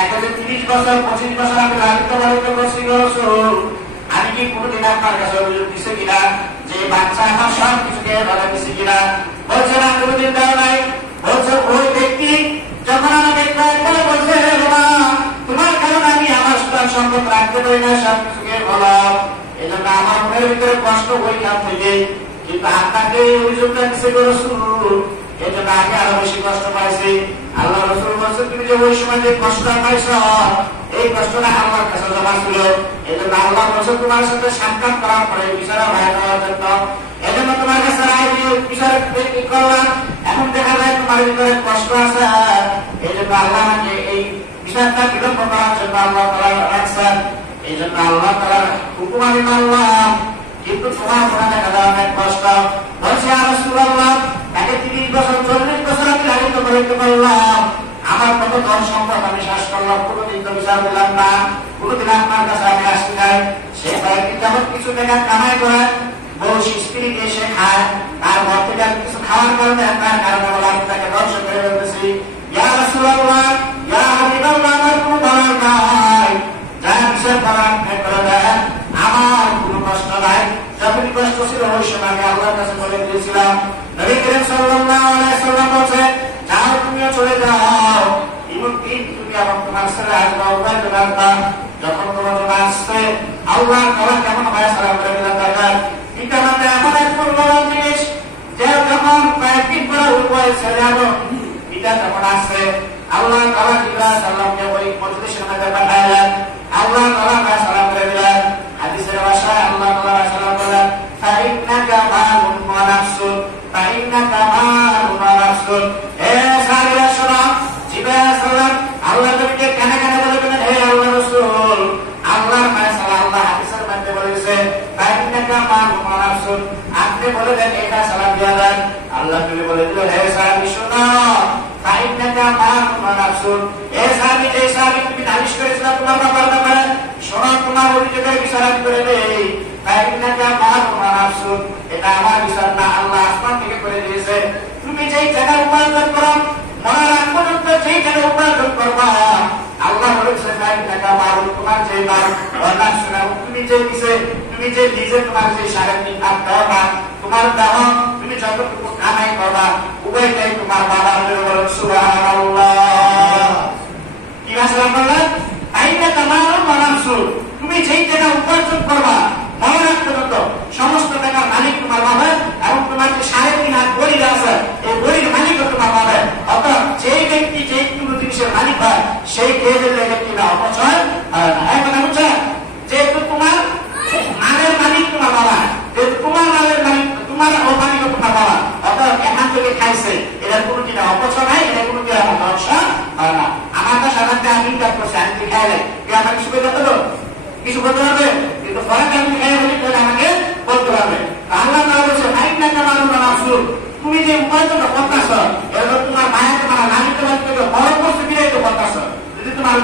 দেখা যায় 30 বছর 25 বছর আমি লালিত পালিত করছি গো রাসূল, আমি কি কোনোদিন আপনার কাছে অভিযোগ দিছি কিনা যে বাচ্চা আমার সব কিছুকে ভালো দিছি কিনা? বলছে না, কোনোদিন দেওয়া নাই। বলছে ওই ব্যক্তি যখন আমাকে একবার বলছে বাবা তোমার কারণে আমি আমার সুতার সম্পদ রাখতে পারি না, সব কিছুকে ভালো, এই জন্য আমার মনের ভিতরে কষ্ট হইলাম থেকে, কিন্তু আপনাকে অভিযোগটা দিছে গো রাসূল, এই জন্য আগে আরো বেশি কষ্ট পাইছি। আল্লাহ রাসূল বলছে তুমি যে ওই সময় যে কষ্ট পাইছ এই কষ্টটা আল্লাহর কাছে জমা ছিল, এই জন্য আল্লাহ বলছে তোমার সাথে সাক্ষাৎ করার পরে বিচার হয় না জন্য, এই জন্য তোমার কাছে রায় দিয়ে বিচার করলাম। এখন দেখা যায় তোমার ভিতরে কষ্ট আছে, এই জন্য আল্লাহ আমাকে এই বিচারটা বিলম্ব করার জন্য আল্লাহ তাআলা রাখছেন। এই জন্য আল্লাহ তাআলার হুকুম আমি মানলাম, কিন্তু তোমার মনে দেখা যায় অনেক কষ্ট। বলছে ইয়া রাসূলুল্লাহ তাকে 30 বছর 40 বছর আমি লালিত পালিত করলাম, আমার কত ধন সম্পদ আমি শ্বাস করলাম, কোনোদিন তো বিচার দিলাম না, কোনোদিন আপনার কাছে আমি আসতে চাই। সে কয়েকদিন যাবত কিছু টাকা কামাই করে বউ স্ত্রীকে সে খায়, তার ঘর থেকে কিছু খাওয়ার কারণে আপনার কারণে বলে আমি তাকে ধ্বংস করে ফেলতেছি। ইয়া রাসূলুল্লাহ ইয়া হাবিবাল্লাহ আমার কোনো বলার নাই, যা বিচার করার করে দেন, আমার কোনো কষ্ট নাই। যখন কষ্ট ছিল ওই সময় আমি আল্লাহর কাছে বলে দিয়েছিলাম। নবী করিম সাল্লাল্লাহু আলাইহি ওয়াসাল্লাম বলেন যাও তুমিও চলে যাও, এমনকি তুমি এবং তোমার ছেলে আসবা উভয় আসবা, যখন তোমার আসছে আল্লাহ তাআলা কেমন হয় সালাম করে দিলেন। দেখেন পিতা মাতা এমন এক মূল্যবান জিনিস যে যখন কয়েকদিন পরে উভয় ছেলে এবং পিতা যখন আসছে আল্লাহ তাআলা জিবরাইল সাল্লামকে ওই মজলিসের মধ্যে পাঠালেন, আল্লাহ তাআলা সালাম করে দিলেন। হাদিসের ভাষায় আল্লাহ তাআলা সালাম করলেন ফাইন্নাকা মালুন ওয়া নাফসুন, ফাইন্নাকা মালুন ওয়া নাফসুন। হে সাহাবীরা শোনো, জিবরাইল সাল্লাম আল্লাহ নবীকে কানে কানে বললেন হে আল্লাহর রাসূল, আল্লাহর ফয়সালা আল্লাহ হাদিসের মধ্যে বলেছে ফাইন্নাকা মালুন ওয়া নাফসুন, আপনি বলে দেন এটা সালাম দিয়া দেন। আল্লাহ নবী বলে দিল হে সাহাবী শোনো, ফাইন্নাকা মালুন ওয়া নাফসুন, হে সাহাবী যে সাহাবী তুমি নালিশ করেছিলা তোমার বাবার ব্যাপারে, শোনো তোমার অভিযোগের বিচার আমি করে দেই। ফাইন্নাকা মালুন ওয়া নাফসুন, এটা আমার বিচার না, আল্লাহ আসমান থেকে করে দিয়েছে। তুমি যেই টাকা উপার্জন করো মরার আগ পর্যন্ত যেই টাকা উপার্জন করবা আল্লাহ বলেছে ফাইন্নাকা মালুন, তোমার যে মাল ওয়া নাফসুন, তুমি যে দিছে তুমি যে নিজে তোমার যে শারীরিক আত্মা তোমার দাম তুমি যতটুকু কামাই করবা উভয়টাই তোমার বাবার জন্য। সুবহানাল্লাহ। কি ভাষা বললেন? ফাইন্নাকা মালুন ওয়া নাফসুন, তুমি যেই টাকা উপার্জন করবা মরার আগ পর্যন্ত সমস্ত টাকার মালিক তোমার বাবা, এবং তোমার যে শারীরিক হাত গরিব আছে এই গরিব মালিকও তোমার বাবা। অর্থাৎ যেই ব্যক্তি যে কোনো জিনিসের মালিক হয় সেই খেয়ে দিলে ব্যক্তিটা অপচয় হয় না। এখন বুঝছেন যেহেতু তোমার মালের মালিক তোমার বাবা, যেহেতু তোমার মালের মালিক তোমার ও মালিকও তোমার বাবা, অর্থাৎ এখান থেকে খাইছে এটা কোনো কিনা অপচয় নাই, এটা কোনো কিনা ধ্বংস হয় না। আমার তো সাধারণত আমি কাজ করছি, আমি কি খাইলে কি আমার কিছু করতে পারবো? কিছু করতে পারবে? কিন্তু ফরাক আমি খাই বলি তাহলে আমাকে বলতে পারবে। আল্লাহ তাআলা বলেছে ফাইন্নাকা মালুন ওয়া নাফসুন, তুমি যে উপার্জনটা করতেছ এটা তোমার মায়ের তোমার নানির থেকে বড় কষ্ট দিলে তো করতেছ। যদি তোমার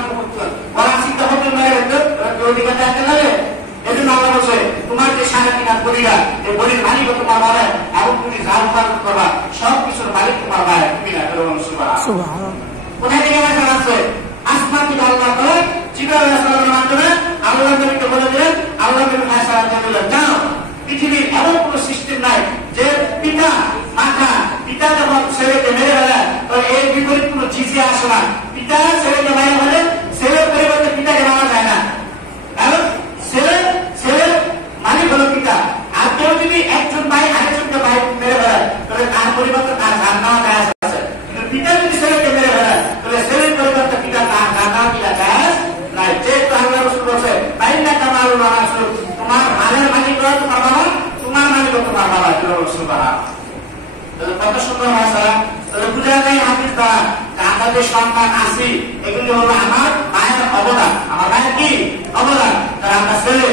বড় চিন্তা হতে পারে অধিকার চাইতে লাগে, এই জন্য আল্লাহ বলছে তোমার যে শারীরিক হাত গরিবা এই গরিব মালিকও তোমার বাবা, এবং তুমি যা উপার্জন করবা সব কিছুর মালিক তোমার ভাই, তুমি না করো। সুবহানাল্লাহ। কোথায় থেকে আসছে? আসমান থেকে আল্লাহ তাআলা জিবরাইল আলাইহিস সালামের মাধ্যমে আল্লাহ নবীকে বলে দিলেন, আল্লাহ নবী ফয়সালা দিয়ে দিলেন যাও, পৃথিবীর এমন কোনো সিস্টেম নাই যে পিতা মাতা পিতা যখন ছেলেকে মেরে ফেলে তো এর বিপরীত কোনো জিজিয়া আসে না। পিতা ছেলেকে মেরে ফেলে ছেলের পরিবর্তে পিতাকে মারা যায় না, কারণ ছেলের মালিক হলো পিতা। আর কেউ যদি একজন ভাই আরেকজনকে ভাই মেরে ফেলে তাহলে তার পরিবর্তে তার জান নেওয়া যায় আছে, কিন্তু পিতা যদি ছেলেকে মেরে ফেলে তাহলে ছেলের পরিবর্তে পিতা তার জান নেওয়া কি যায় নাই। যেহেতু আল্লাহ রাসূল বলেছে ফাইন্নাকা মালুন ওয়া নাফসুন, তোমার মালের মালিক তোমার বাবা, তোমার মালিক তোমার বাবা। সুবহানাল্লাহ। তাহলে কত সুন্দর ভাষা। তাহলে বুঝা যায় হাদিস দ্বারা আমরা যে সন্তান আছি এগুলি হলো আমার মায়ের অবদান, আমার মায়ের কি অবদান। তাহলে আমরা ছেলে,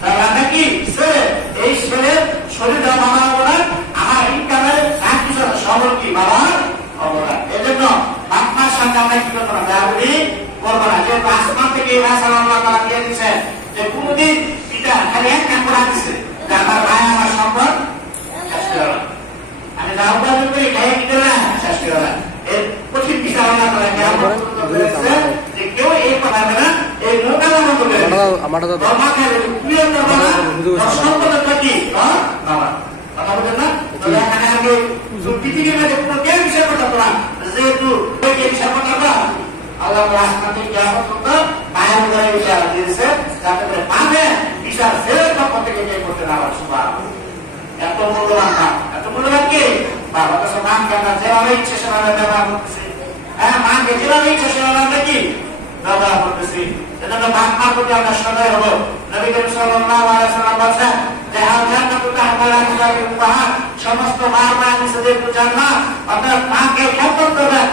তাহলে আমরা কি ছেলে, এই ছেলের শরীর বাবার অবদান, আমার ইনকামের সবল কি বাবার অবদান। এই জন্য বাপমার সাথে আমরা কি করবো না, বেয়াদবি করবো না। যেহেতু আসমান থেকে এই ভাষা আল্লাহ তাআলা দিয়ে দিচ্ছে যে কোনদিন পিতা খালি এক কাম করে দিচ্ছে যে আমার ভাই আমার সম্পদ শেষ করে না, আমি যা উপার্জন করি খাইয়ে দিতে না শেষ করে না। এর কঠিন পিতা আল্লাহ তাআলা কেমন যে কেউ এই আমারটা তো মাকে ক্লিয়ার করবে না সম্পদটা কি বাবা কথা বলেন না তাহলে এখানে আগে পৃথিবীর মধ্যে কোনো কেউ বিষয় করতে পারবে না যেহেতু কে বিষয় করতে পারবে আল্লাহ আসমানে কিয়ামত করতে মায়ের ঘরে বিচার দিয়েছে যাতে করে পাবে বিচার ফেরত পক্ষ থেকে কে করতে না পারে সুবহানাল্লাহ এত মূল্যবান না এত মূল্যবান কি বাবা তো সমান কেনা যেভাবে ইচ্ছে সেভাবে ব্যবহার করতেছি হ্যাঁ মাকে যেভাবে ইচ্ছে সেভাবে আমরা কি ব্যবহার করতেছি এজন্য বাপ মার প্রতি আমরা সদয় হবো নবী করিম সাল্লাল্লাহু আলাইহি ওয়াসাল্লাম বলেছেন যে আল জান্নাতু তাহতা আল-আনহার সমস্ত মা মা নিচে যে জান্নাত অর্থাৎ মাকে সম্পদ করবেন